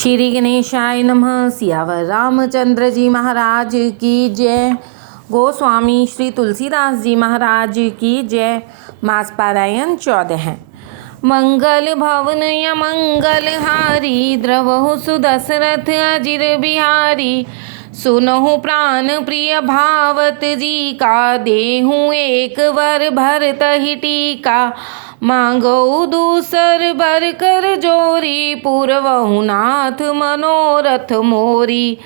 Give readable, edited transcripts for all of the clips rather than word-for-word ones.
श्री गणेशाय नमः। सियावर रामचंद्र जी महाराज की जय। गोस्वामी श्री तुलसीदास जी महाराज की जय। मास पारायण 14 है। मंगल भवन या मंगल हारी, द्रवहु सुदशरथ अजिर बिहारी। सुनहु प्राण प्रिय भावत जी का, देहूँ एक वर भरत ही टीका। मांगऊ दूसर बर कर जोरी, पूर्वहु नाथ मनोरथ मोरी।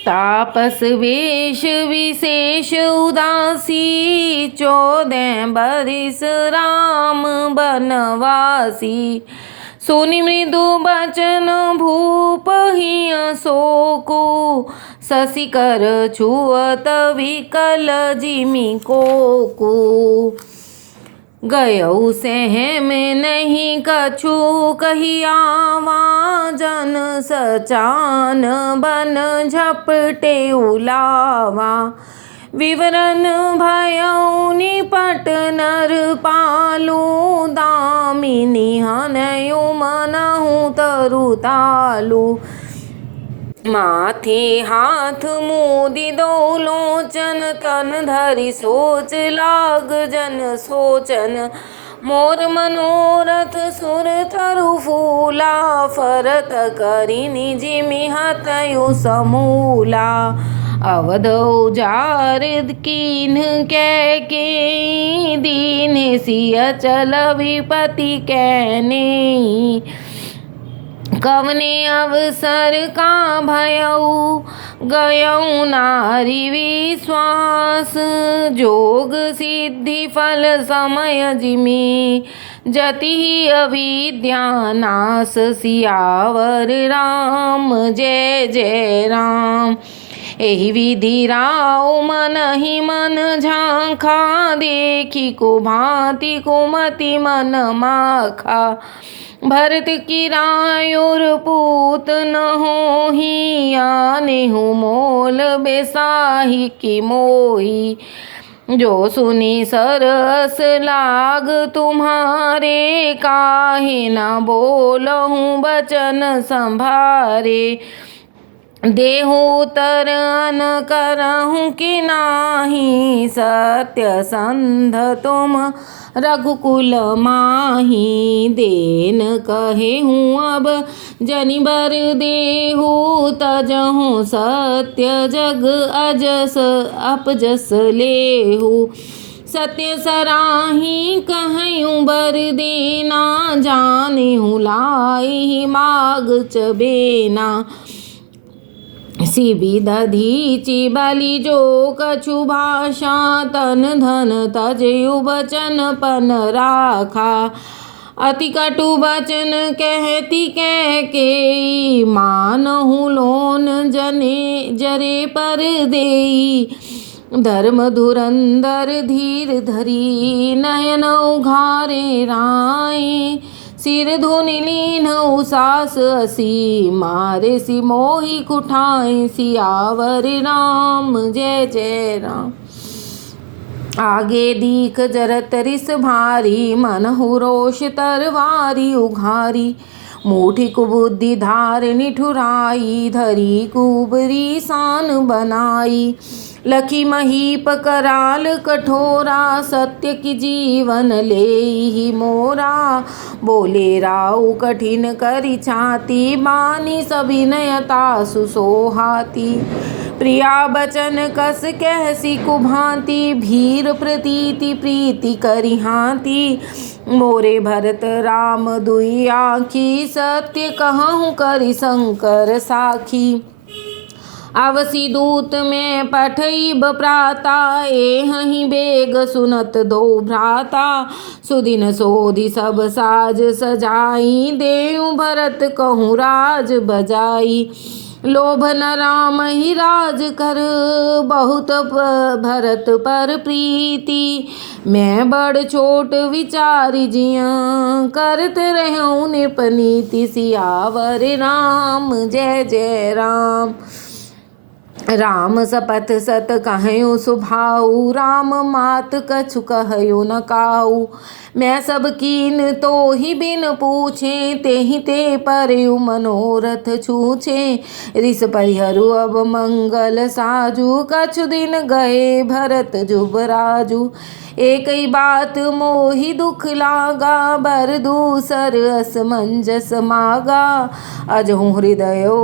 तापस वेश विशेष उदासी, 14 बरिस राम बनवासी। सुनि मृदु बचन भूप हिय शोकु, शशिकर छुअत विकल जिमि कोकु। गयऊ सेह में नहीं कछु कही आवा, जन सचान बन झपटे उलावा। विवरण भयऊ निपट नर पालू, दामिनी हनयु मनहु तरु तालू। माथे हाथ मोदि दो लोचन, तन धरि सोच लाग जन सोचन। मोर मनोरथ सुर थरु फूला, फरत करि निजि मिहतयु समूला। अवध उजार कीन्ह कैकेयी, दीन सिय चल विपति कैनेयी। कवने अवसर का भयऊ, गयऊ नारी विश्वास। जोग सिद्धि फल समय जिमि, जति अविद्या नाश। सियावर राम जय जय राम। एहि विधि राव मन ही मन झांखा, देखी को भांति कुमति मन माखा। भरत की रायुर पूत न होही, आनेहु मोल बेसाही की मोही। जो सुनी सरस लाग तुम्हारे, काहे न बोलहु बचन संभारे। देहु तरन करहु कि नाही, सत्य संध तुम रघुकुल माही। देन कहे हूँ अब जनि बर देहु, तजहु सत्य जग अजस अपजस लेहु। सत्य सराही कहूँ बर देना, जानेहु लाई माग चबेना। सिबि दधीचि बलि जो कछु भाषा, तन धन तजयु बचन पन राखा। अति कटु बचन कहती कैकेयी, मानहु लोन जने जरे पर देई। धर्म धुरंधर धीर धरी, नयन उघारे राय। सिर धुनि लीन्हु सास असी, मारे सि मोहि कुठाई। सियावर राम जय जय राम। आगे दीख जरत रिस भारी, मनहु रोष तरवारी उघारी। मूठी कुबुद्धि धार निठुराई, धरी कुबरी सान बनाई। लखी महीप कराल कठोरा, सत्य की जीवन लेहि मोरा। बोले राउ कठिन करि छाती, बानी सभिनयता सुसोहाती। प्रिया बचन कस कहसी कुभांति, भीर प्रतीति प्रीति करि हाथी। मोरे भरत राम दुई आँखी, सत्य कहूँ करि शंकर साखी। अवसी दूत में पठइब प्राता, एहि बेग सुनत दो भ्राता। सुदिन सोधि सब साज सजाई, देऊ भरत कहूँ राज बजाई। लोभ न राम ही राज कर, बहुत भरत पर प्रीति। मैं बड़ छोट विचारि जिया, करत रहूँ निपनीति। सियावर राम जय जय राम। राम सपथ सत कहयो सुभाऊ, राम मात कछु कहयो न काऊ। मैं सब कीन तो ही बिन पूछे, तेहि ते परयु मनोरथ छूछे। रिस परिहरु अब मंगल साजू, कछु दिन गए भरत जुबराजू। एक ही बात मोहि दुख लागा, बर दूसर असमंजस मागा। अजहु हृदयो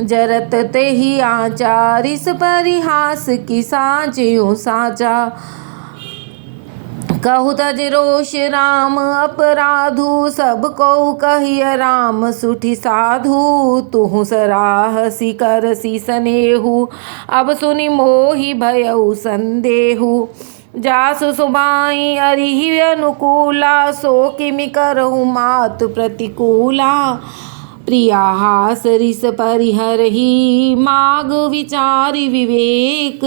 जरत तेहि आचा, रिस परिहास की साचयो साचा। कहु तज रोष राम अपराधु, सब को कहिय राम सुठि साधु। तुहु सराहसी करसी सनेहु, अब सुनि मोहि भयउ संदेहु। जासु सुबाई अरिहि अनुकूला, सो किमि करहु मात प्रतिकूला। प्रिया हास रिस परिहरहि, माग विचारि विवेक।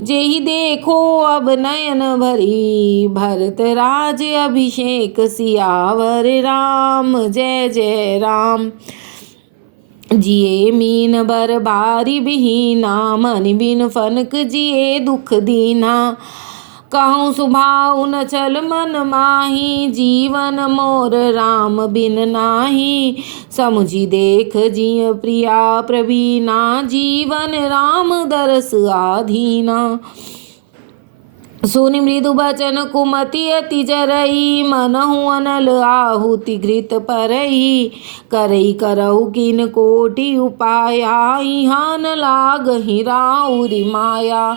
जेहि देखो अब नयन भरी, भरत राज अभिषेक। सियावर राम जय जय राम। जिए मीन बर बारी बिहीना, मनि बिन फनक जिए दुख दीना। कहूँ सुभाउ न चल मन माही, जीवन मोर राम बिन नाही। समुझि देख जिय प्रिया प्रवीणा, जीवन राम दरस आधीना। सुनि मृदु बचन कुमति अति जरई, मनहु अनल आहुति घृत परई। करई करहु किन कोटि उपाया, इहाँ न लागहि राउरि माया।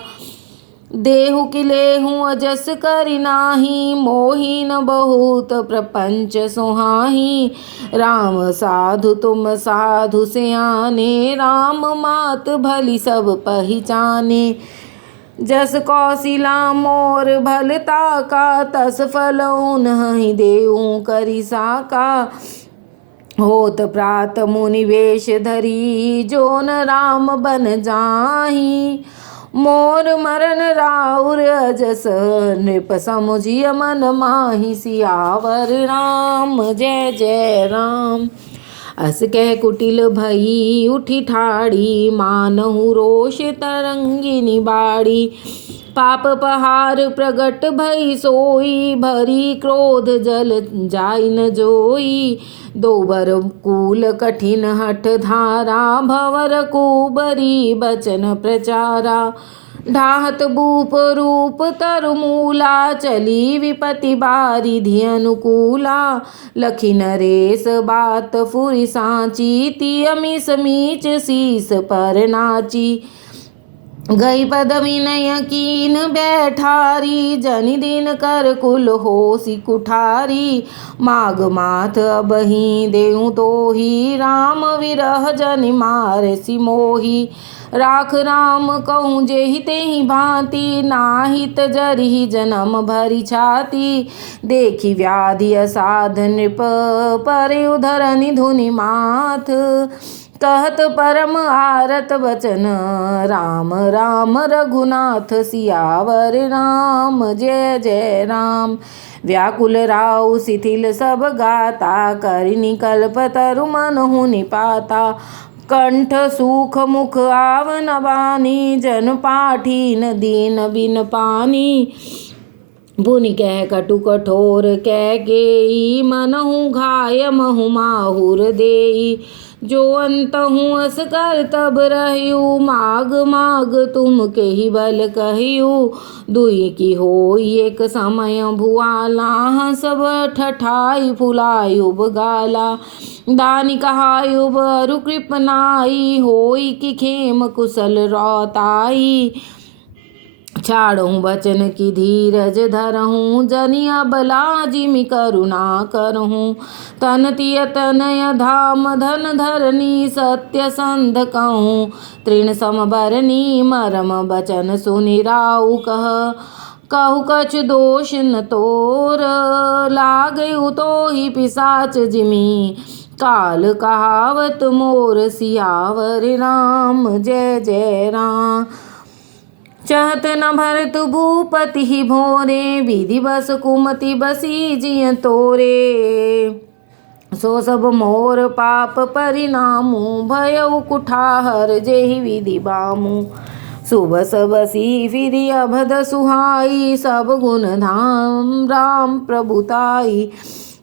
देहु किलेहु अजस करि नाही, मोहि न बहुत प्रपंच सुहाही। राम साधु तुम साधु सयाने, राम मात भली सब पहिचाने। जस कौशिला मोर भलता का, तस फल उन्हि देऊ करि साका। होत प्रात मुनि वेश धरी, जो न राम बन जाहि। मोर मरन राउर अजस, नृप समुझिय मन माहि। सियावर राम जय जय राम। अस कह कुटिल भई उठी ठाड़ी, मानहु रोष तरंगिनी बाड़ी। पाप पहार प्रगट भई सोई, भरी क्रोध जल जाई न जोई। दोबर कूल कठिन हठ धारा, भवर कुबरी बचन प्रचारा। ढाहत भूप रूप तरु मूला, चली विपति बारिधि अनुकूला। लखी नरेश बात फुरि साची, ती अमीस मीच शीस पर नाची। गई पद विनय कीन बैठारी, जनि दिन कर कुल होसी कुठारी। माग माथ अबहि देऊ तोहि, राम विरह जनि मारसि मोहि। राख राम कहूँ जेहि तेहि भांति, नाहित जरिहि जन्म भरि छाती। देखि व्याधि असाध नृप, परयु धरनि धुनि माथ। कहत परम आरत बचन, राम राम रघुनाथ। सियावर राम जय जय राम। व्याकुल राउ शिथिल सब गाता, करि निकल्प तरु मनहु निपाता। कंठ सूख मुख आवन बानी, जन पाठीन दीन बिन पानी। पुनि कह कटु कठोर कह केई, मनहु घाय महु माहुर देई। जो अंतहु अस कर तब रहयु, माग माग तुम केहि बल कहियु। दुई की होई एक समय भुआला, सब ठठाई फुलायुब गाला। दानी कहायुब अरु कृपनाई, होई की खेम कुशल रौताई। छाड़हूँ बचन की धीरज धरहूँ, जनिया बला जिमि करुणा करहूँ। तन तिय तनय धाम धन धरनी, सत्य संध कहूँ तृण समबरनी। मरम बचन सुनि राउ कहु कछु दोष न तोर, लागयु तोहि पिशाच जिमि काल कहावत मोर। सियावर राम जय जय राम। चहत न भरत भूपति ही भोरे, विधि बस कुमति बसी जिय तोरे। सो सब मोर पाप परिणामु भयउ कुठार जेहि विधि बामु। शुभ सबसी फिरि अभद सुहाई सब गुण धाम राम प्रभुताई।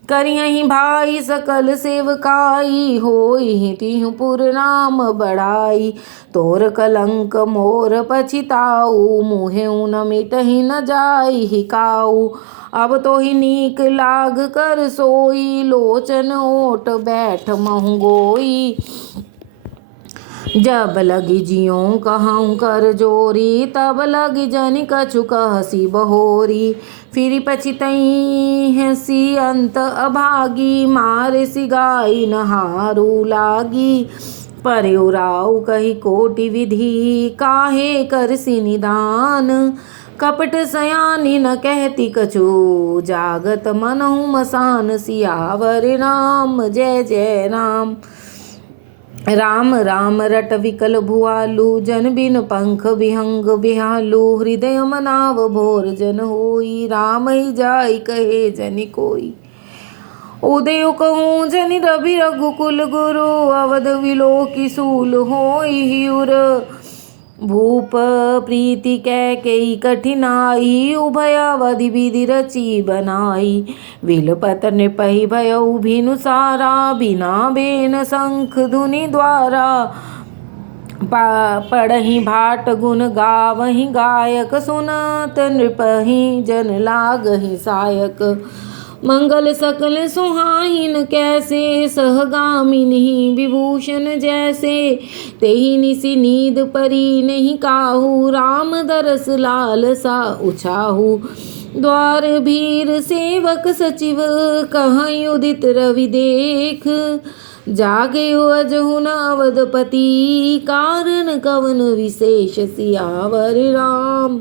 करियहि भाई सकल सेवकाई होई तिहु पुर नाम बड़ाई। तोर कलंक मोर पछिताऊ मुहेउ न मिटहि न जाई हिकाऊ। अब तो ही नीक लाग कर सोई लोचन ओट बैठ महंगोई। जब लगी जियों कहूँ कर जोरी तब लगी जनि कछु कहसी बहोरी। फिर पछितई हसी अंत अभागी मारे सिगाई नहारू लागी। पर्युराऊ कही कोटि विधि काहे करसी निदान। कपट सयानी न कहती कछु जागत मनहु मसान। सियावर राम जय जय राम। राम राम रट विकल भुआलु जन बिन पंख विहंग बिहालु। हृदय मनाव भोर जन होई राम ही जाई कहे जनि कोई। उदय कहूँ जनि रवि रघुकुल गुरु अवध विलो की सूल होई हियुर। भूप प्रीति कैकेयी कठिनाई उभयावधि विधि रची बनाई। विलपत नृपहि भयउ भिनु सारा बिना बेन शंख धुनि द्वारा। पढ़हि भाट गुण गावहि गायक सुनत नृपहि जन लागहि सायक। मंगल सकल सुहाइन कैसे सहगामिनी विभूषण जैसे। तेहि निसि नींद परी नहीं काहू राम दरस लाल सा उछाहू। द्वार भीर सेवक सचिव कहीं उदित रवि देख। जागे अजहु न अवधपति कारण कवन विशेष। सियावर राम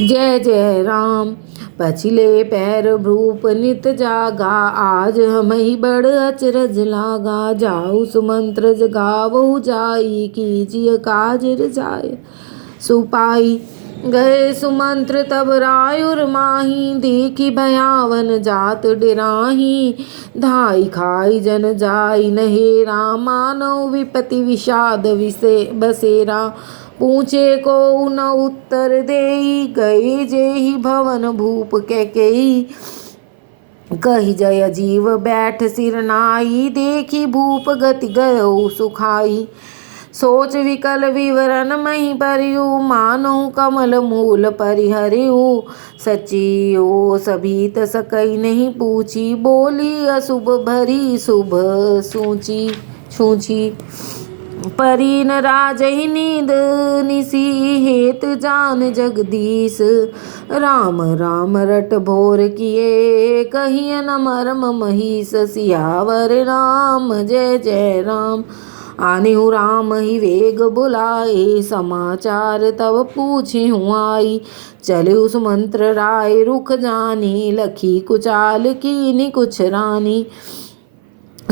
जय जय राम। पछिले पैर भ्रूप नित जागा आज हमहि बड़ अचरज लागा। जाऊ सुमंत्र जगावहु जाई कीजिए काज रजाय सुपाई। गए सुमंत्र तब रायुर माही देखी भयावन जात डिराही। धाई खाई जन जाई नहेरा मानव विपति विषाद बसेरा। पूछे को न उत्तर देई गए जेहि भवन भूप कैकेयी। कही जय जीव बैठ सिर नाई देखी भूप गति गयो सुखाई। सोच विकल विवरण मही परियु मानो कमल मूल परिहरियु। सचियो सभीत सकई नहीं पूछी बोली अशुभ भरी शुभ सूची छूची। परी न राजहि नींद निसी हेत जान जगदीश। राम राम रट भोर किए कहिय न मर्म महीस। सियावर राम जय जय राम। आनेहु राम ही वेग बुलाए समाचार तब पूछे हूँ आई। चले उस मंत्र राय रुख जानी लखी कुचाल कीनी कुछ रानी।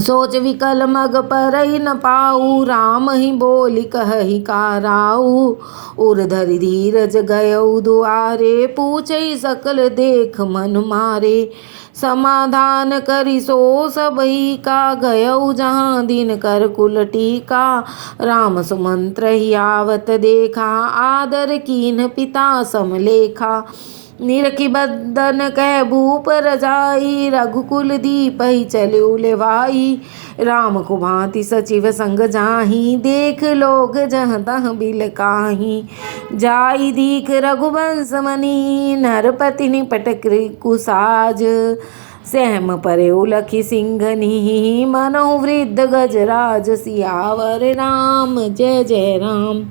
सोच विकल मग परई न पाऊ राम ही बोली कहि काराऊ। उर धरि धीरज गयऊ दुआरे पूछई सकल देख मन मारे। समाधान करी सो सबही का गयऊ जहाँ दिन कर कुल टीका। राम सुमंत्र ही आवत देखा आदर कीन पिता समलेखा। निरखी बदन कह भूप रजाई रघुकुल दीप ही चले लेवाई। राम को भांति सचिव संग जाही देख लोग जह तह बिल काही। जाई दीख रघुवंश मनी नरपति निपट कुसाज। सहम परे उलखी सिंघनी मनहु वृद्ध गजराज। सियावर राम जय जय राम।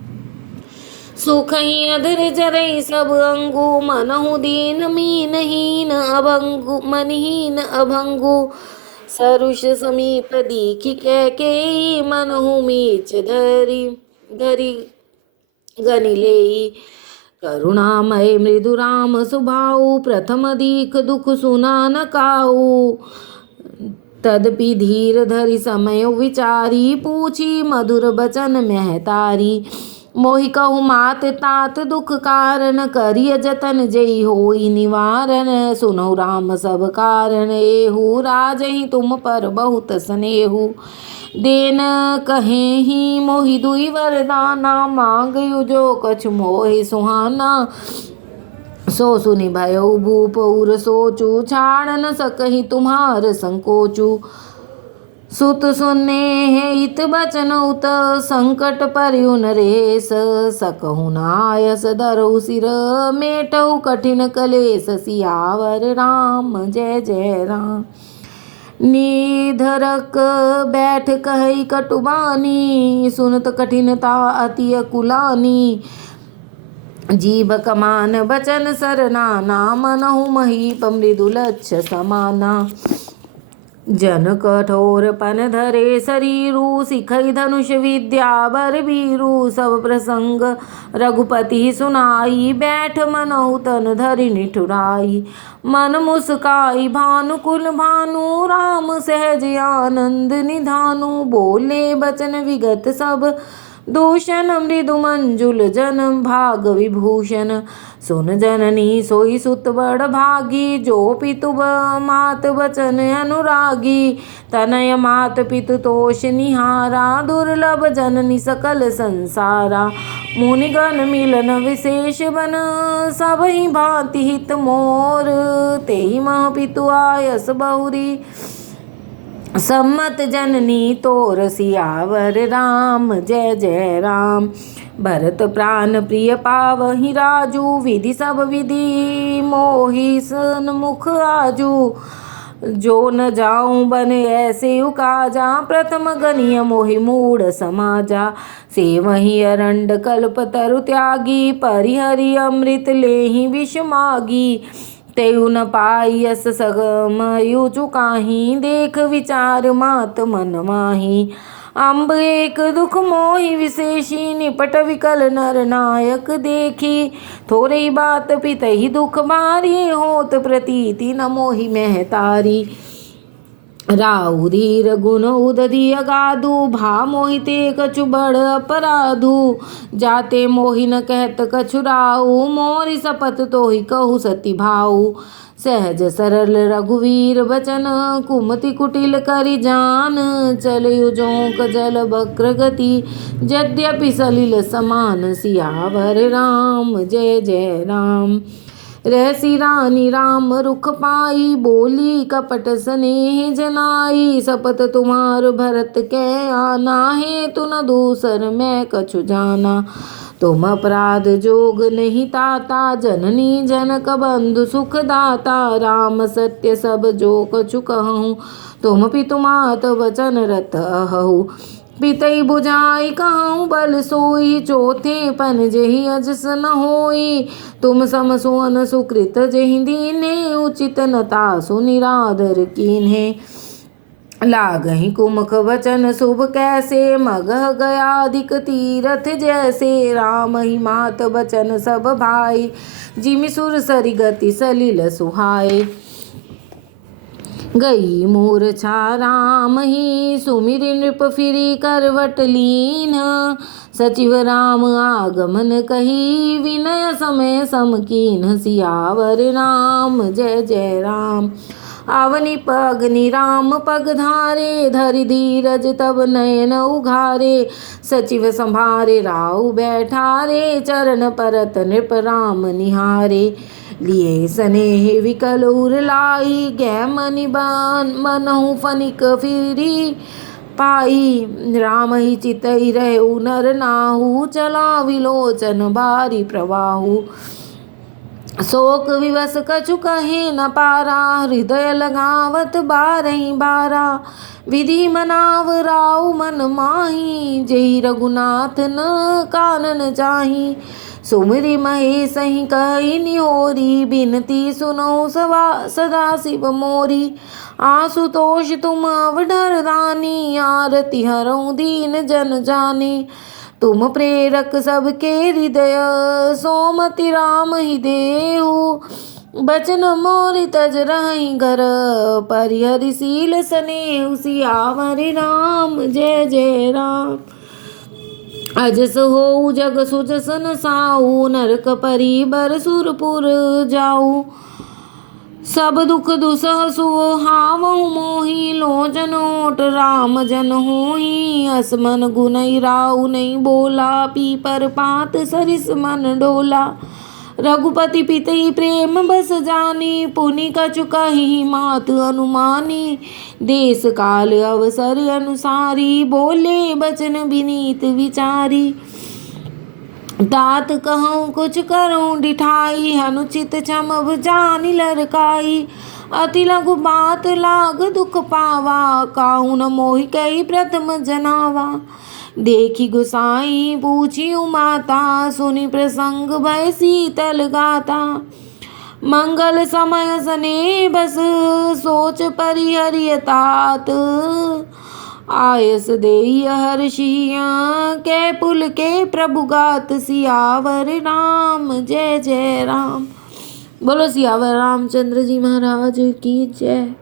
सुखहि अधर जरई सब अंगु मनहु दीन मीनहीन अभंगु मनहीन अभंगु। सरुष समीप दीखि कैकेयी मनहु मीच धरी धरी गनि लेई। करुणामय मृदु राम सुभाऊ प्रथम दीख दुख सुना न काऊ। तदपि धीर धरि समय विचारी पूछी मधुर बचन महतारी। मोहि कहु मात तात दुख कारण, करिय जतन जेहि होई निवारण। सुनहु राम सब कारण एहु, राजहि तुम पर बहुत स्नेहु। देन कहे ही मोहि दुई वरदाना, मांगयु जो कछु मोहि सुहाना। सो सुनि भयउ भूप उर सोचु, छाड़ न सकहि तुम्हार संकोचु। सुत सुने हित बचन उत, संकट परिउ नरेश। सकहु नायस धरहु सिर, मेटहु कठिन कलेस। सियावर राम जय जय राम। निधरक बैठ कहई कटुबानी, सुनत कठिनता अति अकुलानी। जीभ कमान बचन सरनाना, मनहु महीप मृदुलक्ष समाना। जन कठोर पन धरे शरीरु, सिखई धनुष विद्या बर बीरु। सब प्रसंग रघुपति सुनाई, बैठ मनहु तन धरि निठुराई। मन मुस्काई भानुकुल भानु, राम सहज आनंद निधानु। बोले बचन विगत सब दूषण, मृदु मंजुल जन भाग विभूषण। सुन जननी सोई सुत बड़ भागी, जो पितु मात बचन अनुरागी। तनय मात पितु तोष निहारा, दुर्लभ जननी सकल संसारा। मुनिगण मिलन विशेष बन, सबहि भांति हित मोर। तेहि मह पितु आयस बहुरी, सम्मत जननी तोर। सियावर राम जय जय राम। भरत प्राण प्रिय पावहि राजू, विधि सब विधि मोहि सन्मुख आजू। जो न जाऊं बन ऐसे उकाजा, प्रथम गनिय मोहि मूढ़ समाजा। सेवहि अरंड कल्प तरु त्यागी, परिहरि अमृत लेहि विष मागी। तेउ न पाई यस सगमयु चुकाहि, देख विचार मात मन माही। अम्ब एक दुख मोहि विशेषी, निपट विकल नर नायक देखी। थोरही बात पितहि दुख भारी, होत प्रतीति न मोहि महतारी। राउ धीर गुण उदधि अगाधु, भा मोहि ते कछु बड़ अपराधु। जाते मोहि न कहत कछु राउ, मोरि शपथ तोहि कहु सति भाऊ। सहज सरल रघुवीर बचन, कुमति कुटिल करि जान। चलयु जोंक जल वक्र गति, यद्यपि सलिल समान। सियावर राम जय जय राम। रहसी रानी राम रुख पाई, बोली कपट स्नेह जनाई। शपथ तुम्हार भरत कै आना, हेतु न दूसर मैं कछु जाना। तुम अपराध जोग नहीं ताता, जननी जनक बंधु सुख दाता। राम सत्य सब जो कछु कहूँ, तुम पितु मात वचन रत अहु। पितई बुझाई कहूँ बल सोई, चौथे पन जेहि अजस न होई। तुम सम सुवन सुकृत जेहि दीन्हे, उचित न तासु निरादर कीन्हे। लागहि कुमख वचन शुभ कैसे, मगह गया अधिक तीरथ जैसे। राम ही मात वचन सब भाई, जिमि सुर सरि गति सलिल सुहाए। गई मूर्छा राम ही, सुमिरि नृप फिरी करवट लीन। सचिव राम आगमन कही, विनय समय सम कीन्ह। सियावर राम जय जय राम। आवनि पगनि राम पग धारे, धरि धीरज तब नयन उघारे। सचिव संभारे राउ बैठारे, चरण परत नृप राम निहारे। लिए स्नेह विकल उर लाई, गै मनि मनहु फनिक फिरी पाई। राम ही चितई रहु नर नाहु, चला विलोचन बारी प्रवाहु। शोक विवश कछु कहे न पारा, हृदय लगावत बारहि बारा। विधि मनाव राउ मन माही, जेहि रघुनाथ न कानन चाही। सुमिरि महेश ही कहि निहोरी, बिनती सुनौ सदा शिव मोरी। आशुतोष तुम अवढर दानी, आरती हरौ दीन जन जानी। तुम प्रेरक सबके हृदय, सोमति राम ही देहु। बचन मोरि तज रहि घर, परिहरि सील स्नेहु। सियावर राम जय जय राम। अजस हो जग सुजसन साऊ, नरक परी बर सुरपुर जाऊ। सब दुख दुसह सुहावहु मोही, लोचन ओट राम जन होई। असमन गुनई राउ नहीं बोला, पीपर पात सरिस मन डोला। रघुपति पितई प्रेम बस जानी, पुनि कछु कहि मात अनुमानी। देश काल अवसर अनुसारी, बोले बचन विनीत विचारी। तात कहूँ कुछ करूँ डिठाई, अनुचित क्षम जानि लरकाई। अति लघु बात लाग दुख पावा, काहू न मोहि कही प्रथम जनावा। देखी गुसाई पूछी माता, सुनि प्रसंग भय शीतल गाता। मंगल समय सने बस, सोच परिहरिय तात। आयस देई हर्षिया, कै पुल के प्रभु गात। सियावर राम जय जय राम। बोलो सियावर रामचंद्र जी महाराज की जय।